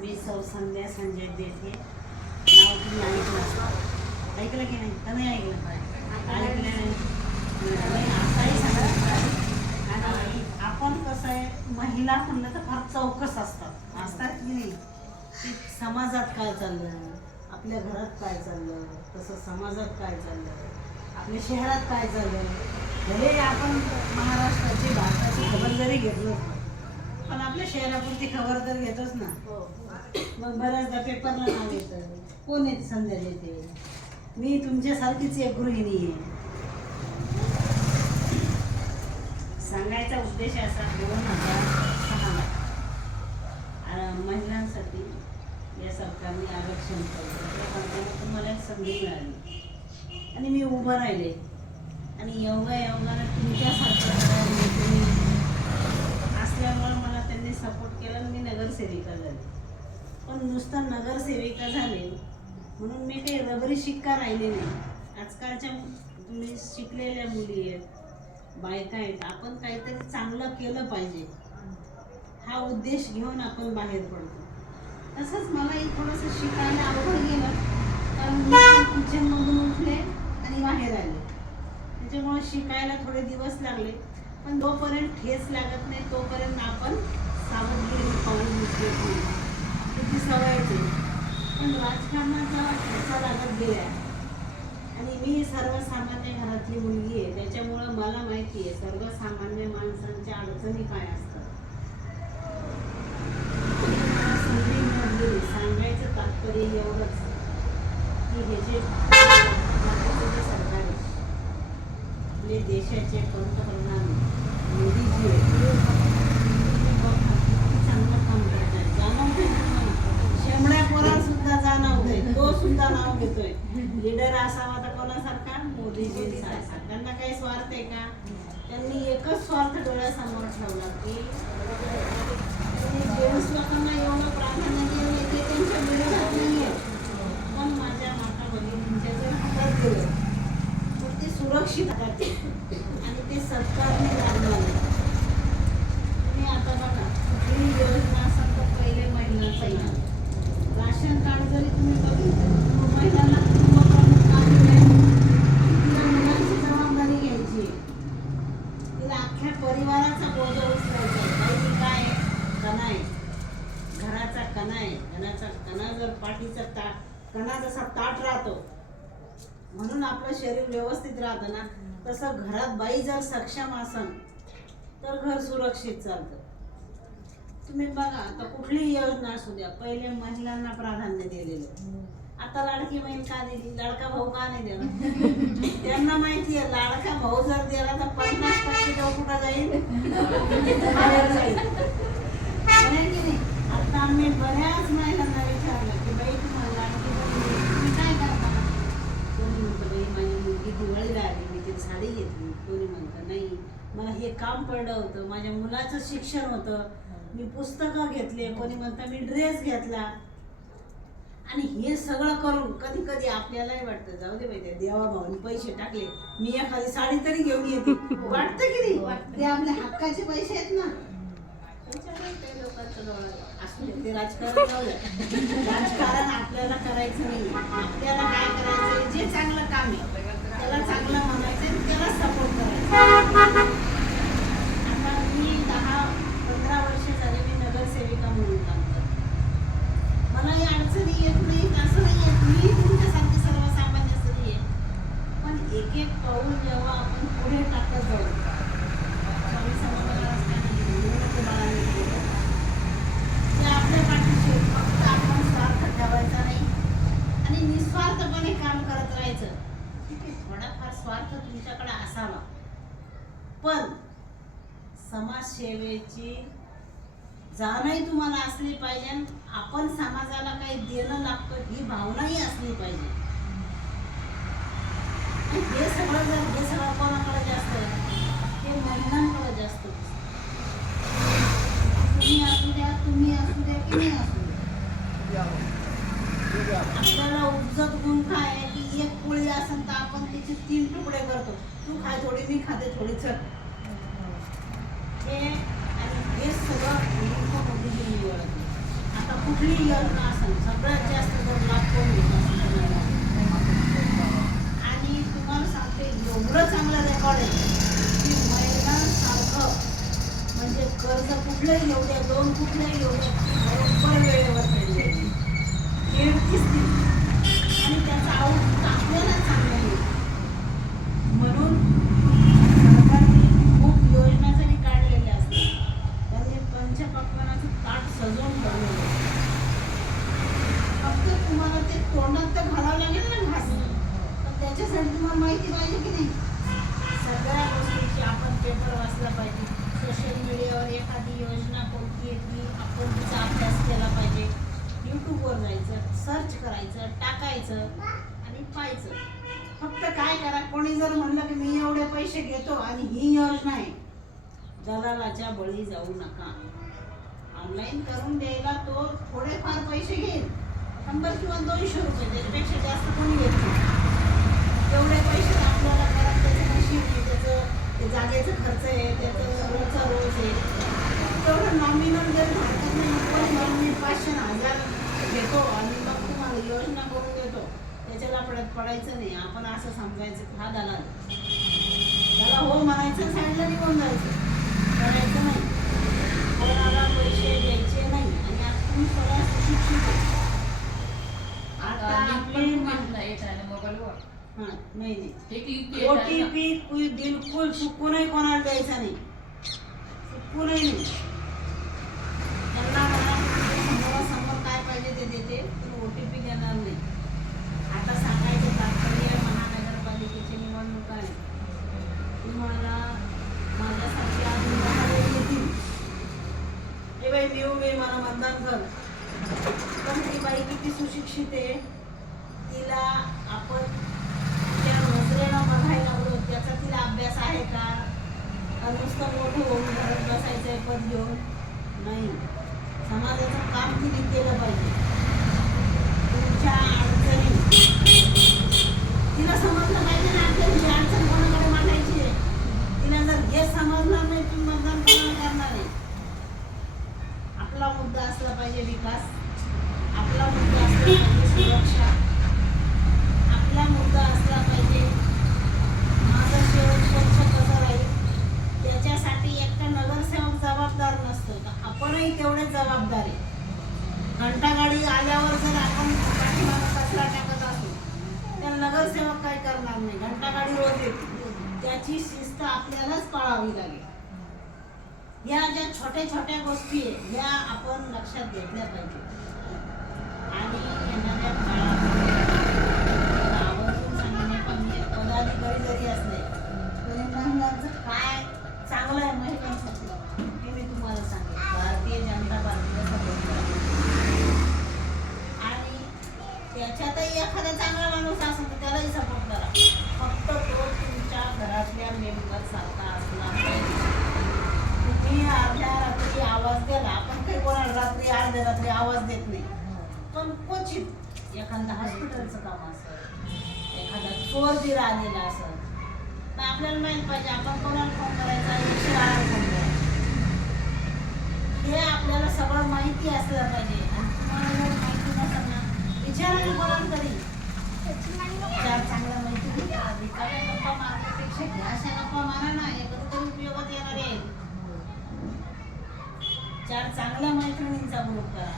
मी सौ संध्या संजय देठे. नाव तुम्ही ऐकलं असतं, ऐकलं की नाही? का नाही ऐकलं? ऐकलं नाही. असाही सांगा, आणि आपण कसं आहे, महिला म्हणलं तर फार चौकस असतात की नाही? की समाजात काय चाललं, आपल्या घरात काय चाललं, तसं समाजात काय चाललं, आपल्या शहरात काय चाललं. भले आपण महाराष्ट्राची भारताची खबर जरी घेतलो पण आपल्या शहरापुरती खबर तर घेतोच ना. मग बऱ्याचदा पेपरला नाव येतं, कोण येते संध्या देते. मी तुमच्यासारखीच एक गृहिणी आहे. सांगायचा उद्देश असा, 2006ला महिलांसाठी या सरकारने आरक्षण केलं. मला एक संधी मिळाली आणि मी उभं राहिले. आणि योगायोगानं तुमच्यासारख्या असल्यामुळं मला त्यांनी सपोर्ट केला आणि मी नगरसेविका झाले. पण नुसतं नगरसेविका झाले म्हणून मी काही रबरी शिक्का राहिले नाही. आजकालच्या तुम्ही शिकलेल्या मुली आहेत, बायका आहेत, आपण काहीतरी चांगलं केलं पाहिजे हा उद्देश घेऊन आपण बाहेर पडतो. तसंच मलाही थोडंसं शिकायला अवघड गेलं, कारण मी किचनमधून उठले आणि बाहेर आले. त्याच्यामुळे शिकायला थोडे दिवस लागले. पण जोपर्यंत ठेच लागत नाही तोपर्यंत आपण सावधगिरीने पाऊल उचलत नाही. त्याची सवयच आहे. पण राजकारणाचा ठेचा लागत गेला आणि मी सर्वसामान्य घरातली मुलगी आहे, त्याच्यामुळं मला माहिती आहे सर्वसामान्य माणसांच्या अडचणी काय असतात. सांगायचं तात्पर्य एवढंच की हे जे सरकार आहे, आपले देशाचे पंतप्रधान मोदीजी चांगलं काम करत आहे. जाणवतंय शेमड्या पोरात सुद्धा जाणवतंय, तो सुद्धा नाव घेतोय. लीडर असावा तर कोणासारखा? मोदीजींसारखा. त्यांना काही स्वार्थ आहे का? त्यांनी एकच स्वार्थ डोळ्यासमोर ठेवला की जेंट्स लोकांना एवढं प्राधान्य दिलं ते त्यांच्या विरोधात नाही आहे. पण माझ्या माता भगिनींच्या जर हातात गेलं तर ते सुरक्षित राहते आणि ते सत्कारने लागणार. तुम्ही आता बघा, कुठली योजना असेल तर पहिले महिलांचा इनाम. राशन कार्ड जरी तुम्ही बघितलं, महिलांना मुलांची जबाबदारी घ्यायची, तिला अख्ख्या परिवाराचा बोजा उचलायचा आहे. बाई काय कणा आहे, घराचा कणा आहे. घराचा कणा जर पाठीचा कणा जसा ताट राहतो म्हणून आपलं शरीर व्यवस्थित राहतं ना, तसं घरात बाई जर सक्षम असेल तर घर सुरक्षित चालतं. तुम्ही बघा, आता कुठलीही योजना असू द्या, पहिले महिलांना प्राधान्य दिलेलं. आता लाडकी बहीण का दिली, लाडका भाऊ का नाही दिला? त्यांना माहिती आहे लाडका भाऊ जर दिला तर 50% तो कुठं जाईल, बाहेर जाईल. की नाही? आता आम्ही बऱ्याच महिलांना विचारलं की बाई तुम्हाला लाडकी बहीण तुम्ही काय करता? कोणी म्हणतं बाई माझी मुलगी दिवाळीला आली, मी तिला साडी घेतली. कोणी म्हणतं नाही मला हे काम पडलं होतं, माझ्या मुलाचं शिक्षण होतं, मी पुस्तकं घेतले. कोणी म्हणतं मी ड्रेस घेतला. आणि हे सगळं करून कधी कधी आपल्यालाही वाटतं जाऊ दे बाई, त्या देवाभावाने पैसे टाकले, मी एखादी साडी तरी घेऊन येते. वाटतं की नाही? ते आपल्या हक्काचे पैसे आहेत ना. त्याच्यामुळे लोकांचं डोळा असू दे, ते राजकारण जाऊ द्या. राजकारण आपल्याला करायचं नाही. आपल्याला काय करायचं, जे चांगलं काम आहे त्याला चांगलं म्हणायचं आणि त्याला सपोर्ट करायचं. आता मी 10-15 वर्ष झाले मी नगरसेविका म्हणून काम करते. मलाही अडचणी येत नाही, असं नाही येत. मी तुमच्यासारखी सर्वसामान्य स्त्री आहे. पण एक एक पाऊल जेव्हा आपण पुढे टाकत जाऊ, स्वामी समर्थ आपल्या पाठीशी फक्त आपण स्वार्थ ठेवायचा नाही आणि निस्वार्थपणे काम करत राहायचं. ठीक आहे, थोडाफार स्वार्थ तुमच्याकडे असावा, पण समाजसेवेची जाणही तुम्हाला असली पाहिजे. आपण समाजाला काही देणं लागतं ही भावनाही असली पाहिजे. हे सगळं कोणाकडे जास्त आहे? हे महिलांकडे जास्त. तुम्ही असू द्या की नाही असू द्या, आपल्याला उपजत गुण काय आहे की एक पोळी असेल तर आपण त्याचे 3 तुकडे करतो. तू खाय थोडी, मी खाते थोडी, चल. हे सगळं आता कुठली योजना असेल सगळ्यात जास्त जर लाभ कोण घेत असेल तर महिला. आणि तुम्हाला सांगते एवढं चांगलं रेकॉर्ड आहे की महिलांसारखं म्हणजे कर्ज कुठलंही येऊ द्या, लोन कुठलंही येऊ द्या, ती बरोबर वेळेवर फेडली आहे. फेडतीच ती आणि त्याचा आऊट आपल्याला चांगलं आहे. म्हणून सरकारने खूप योजना जरी काढलेल्या असतात त्यांनी पंचपक्वान्नाचं ताट सजवून ठेवलेलं आहे. फक्त तुम्हाला ते तोंडात तर घालावं लागेल ना घास, पण त्याच्यासाठी तुम्हाला माहिती पाहिजे की नाही. सगळ्या गोष्टीची आपण पेपर वाचला पाहिजे. सोशल मीडियावर एखादी योजना कोणती आहे ती आपण तिचा अभ्यास केला पाहिजे. यूट्यूबवर जायचं, सर्च करायचं, टाकायचं आणि पाहायचं. फक्त काय करा, कोणी जर म्हणलं की मी एवढे पैसे घेतो आणि ही योजना आहे, दलालाच्या बळी जाऊ नका. ऑनलाईन करून द्यायला तो थोडेफार पैसे घेईल, 100 किंवा 200 रुपये, त्याच्यापेक्षा जास्त कोणी घेत नाही. तेवढे पैसे आपल्याला घरात त्याचं नशीब आहे, त्याचं ते जागेचं खर्च आहे, त्याचं रोजचा रोज आहे, तेवढं नॉमिनल जर भारतात नाही मी 500-1000 घेतो आणि मग तुम्हाला योजना करून देतो, त्याच्याला पडायचं नाही. आपण असं समजायचं की हा दलाल, त्याला हो म्हणायचं, साईडला निघून जायचं, करायचं नाही, कोणाला पैसे द्यायचे नाही. आणि आता तुम्ही सगळ्या सुशिक्षित आहे. आता आपली नाही OTP बिलकुल चुकूनही कोणाला द्यायचा नाही, चुकूनही नाही. त्यांना समोर काय पाहिजे ते देते, पण OTP देणार नाही. आता सांगायचं तात्पर्य महानगरपालिकेची निवडणूक आहे, तुम्हाला माझ्यासाठी अजून 10 वेळ येतील. हे बाई मी उभे, मला मतदान कर. पण ती बाई किती सुशिक्षित आहे, तिला आपण त्या नजरेनं बघायला लागलो, त्याचा तिला अभ्यास आहे का? नुसतं मोठं होऊन घरात बसायचं आहे पद घेऊन नाही. समाजाचं काम तिने केलं पाहिजे. तुमच्या अडचणी तिला समजलं पाहिजे ना, आपल्याला अडचण कोणाकडे मांडायची आहे. तिला जर हे समजणार नाही तुम्ही मतदान कोणाला करणार आहे. आपला मुद्दा असला पाहिजे विकास, आपला मुद्दा असला पाहिजे सुरक्षा, आपला मुद्दा असला पाहिजे माझं शहर स्वच्छ कसं राहील. त्याच्यासाठी एकटा नगरसेवक जबाबदार नसतो, तर आपणही तेवढे जबाबदार आहे. घंटागाडी आल्यावर जर आपण पाठीमागं कचरा टाकत असू तर नगरसेवक काय करणार नाही, घंटागाडी रोज येते, त्याची शिस्त आपल्यालाच पाळावी लागेल. या ज्या छोट्या छोट्या गोष्टी आहेत ह्या आपण लक्षात घेतल्या पाहिजे. आणि येणाऱ्या काळामध्ये आवर्जून सांगणे म्हणजे पदाधिकारी जरी असले तरी महिलांचं काय चांगलं आहे महिलांसाठी हे मी तुम्हाला सांगेन. भारतीय जनता पार्टीला सपोर्ट करा आणि त्याच्यातही एखादा चांगला माणूस असेल तर त्यालाही सपोर्ट करा. फक्त तो तुमच्या घरातल्या मेंबर सारखा असला पाहिजे. तुम्ही अर्ध्या रात्री आवाज द्याला, आपण काही कोणाला रात्री अर्ध्या रात्री आवाज देत नाही, पण क्वचित एखादा हॉस्पिटलचं काम असं, एखादा चोर जर आलेला असं तर आपल्याला माहित पाहिजे आपण कोणाला फोन करायचा, 108 फोन करायचा. हे आपल्याला सगळं माहिती असलं पाहिजे. आणि तुम्हाला जर माहिती नसेल ना, विचारायला कोणाला तरी चार चांगल्या मैत्रिणी रिकाम्या गप्पा मारण्यापेक्षा घ्या अशा गप्पा मारा ना, हे कधीतरी उपयोगात येणार आहे. 4 चांगल्या मैत्रिणींचा ग्रुप करा,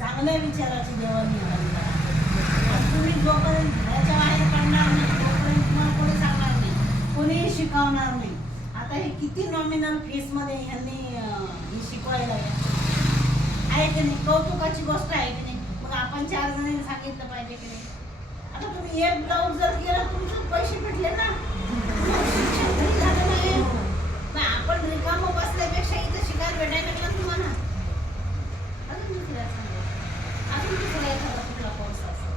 चांगल्या विचाराची देवाणघेवाण करा. तुम्ही जोपर्यंत घराच्या बाहेर काढणार नाही तोपर्यंत तुम्हाला कोणी सांगणार नाही, कोणीही शिकवणार नाही. आता हे किती नॉमिनल फीसमध्ये ह्यांनी हे शिकवायला आहे की नाही, कौतुकाची गोष्ट आहे की नाही. मग आपण 4 जणांनी सांगितलं पाहिजे की नाही. आता तुम्ही एक ब्लाऊज जर केला तुमचे पैसे भेटले ना, शिक्षण घरी झालं नाही. आपण रिकामं बसल्यापेक्षा इथं शिकायला भेटायला लागलं तुम्हाला. अजून दुसऱ्या एखादा कुठला कोर्स असतो.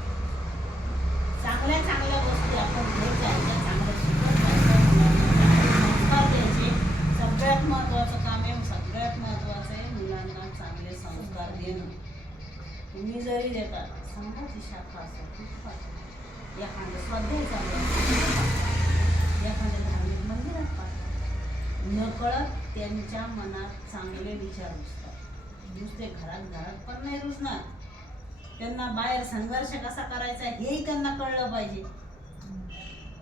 चांगल्या चांगल्या गोष्टी आपण घेत जायच्या, चांगलं शिकत जायचं, संस्कार द्यायचे. सगळ्यात महत्त्वाचं काम आहे, सगळ्यात महत्त्वाचं आहे मुलांना चांगले संस्कार देणं. तुम्ही जरी देता संघाची शाखा असो, एखादं स्वाध्याय चालू, एखाद्या धार्मिक मंदिरात पाठवा, नकळत त्यांच्या मनात चांगले विचार असतात. नुसते घरात पण नाही रुजणार. त्यांना बाहेर संघर्ष कसा करायचा हेही त्यांना कळलं पाहिजे.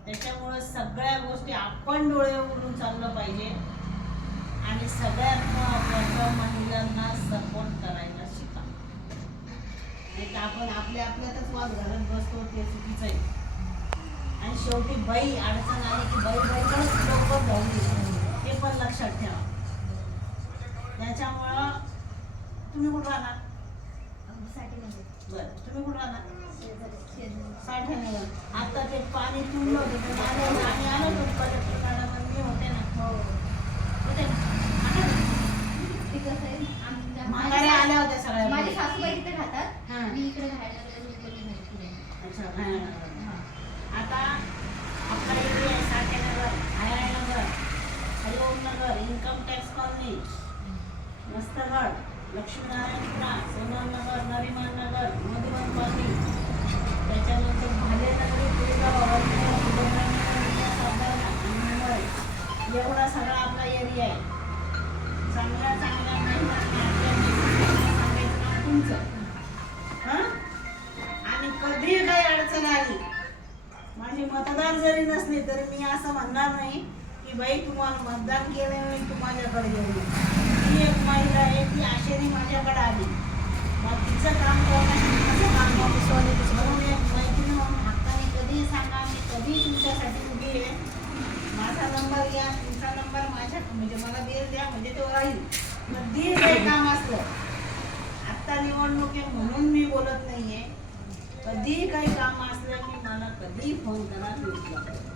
त्याच्यामुळं सगळ्या गोष्टी आपण डोळे उघडून चाललं पाहिजे आणि सगळ्यात महत्त्वाचं महिलांना सपोर्ट करायला शिका. नाही तर आपण आपल्यातच वाद घालत बसतो, ते चुकीचं आहे. आणि शेवटी बाई अडचण आली की बाईकडेच लवकर धावली, हे पण लक्षात ठेवा. त्याच्यामुळं तुम्ही कुठं राहणार? बरं, तुम्ही कुठं राहणार? साठ्यानगर. आता ते पाणी तुंबलं होतं, आम्ही आलो होतो कलेक्टरकडे, पण मी होते ना, होते ना, म्हातारे आल्या होत्या सगळ्या. माझी सासूबाई तिथे राहतात, हां. मी इकडे राहायला. अच्छा, आता आपल्या इकडे आहे Sathyanagar, Ayanagar, Hariomnagar, income tax colony, Mastgad, Laxminarayanpura, Sonalnagar, Narimnagar, Madhuban colony, त्याच्यानंतर भालेनगरी, एवढा सगळा आपला एरिया आहे. चांगल्या चांगल्या महिलांना सांगायचं काम तुमचं. हां, आणि कधी काही अडचण आली, माझे मतदार जरी नसले तरी मी असं म्हणणार नाही की बाई तुम्हाला मतदान केलं नाही तू माझ्याकडे येऊ. ती एक महिला आहे, ती आशेने माझ्याकडे आली, मग तिचं काम कसं काम म्हणून एक मैत्रीण म्हणून हक्काने कधीही सांगा, मी कधीही तुमच्यासाठी उभी आहे. माझा नंबर घ्या, तुमचा नंबर माझ्या म्हणजे मला देत द्या, म्हणजे तो राहील. कधीही काही काम असलं, आत्ता निवडणूक आहे म्हणून मी बोलत नाहीये, कधीही काही काम असलं की मला कधीही फोन करा, मी उचलतो.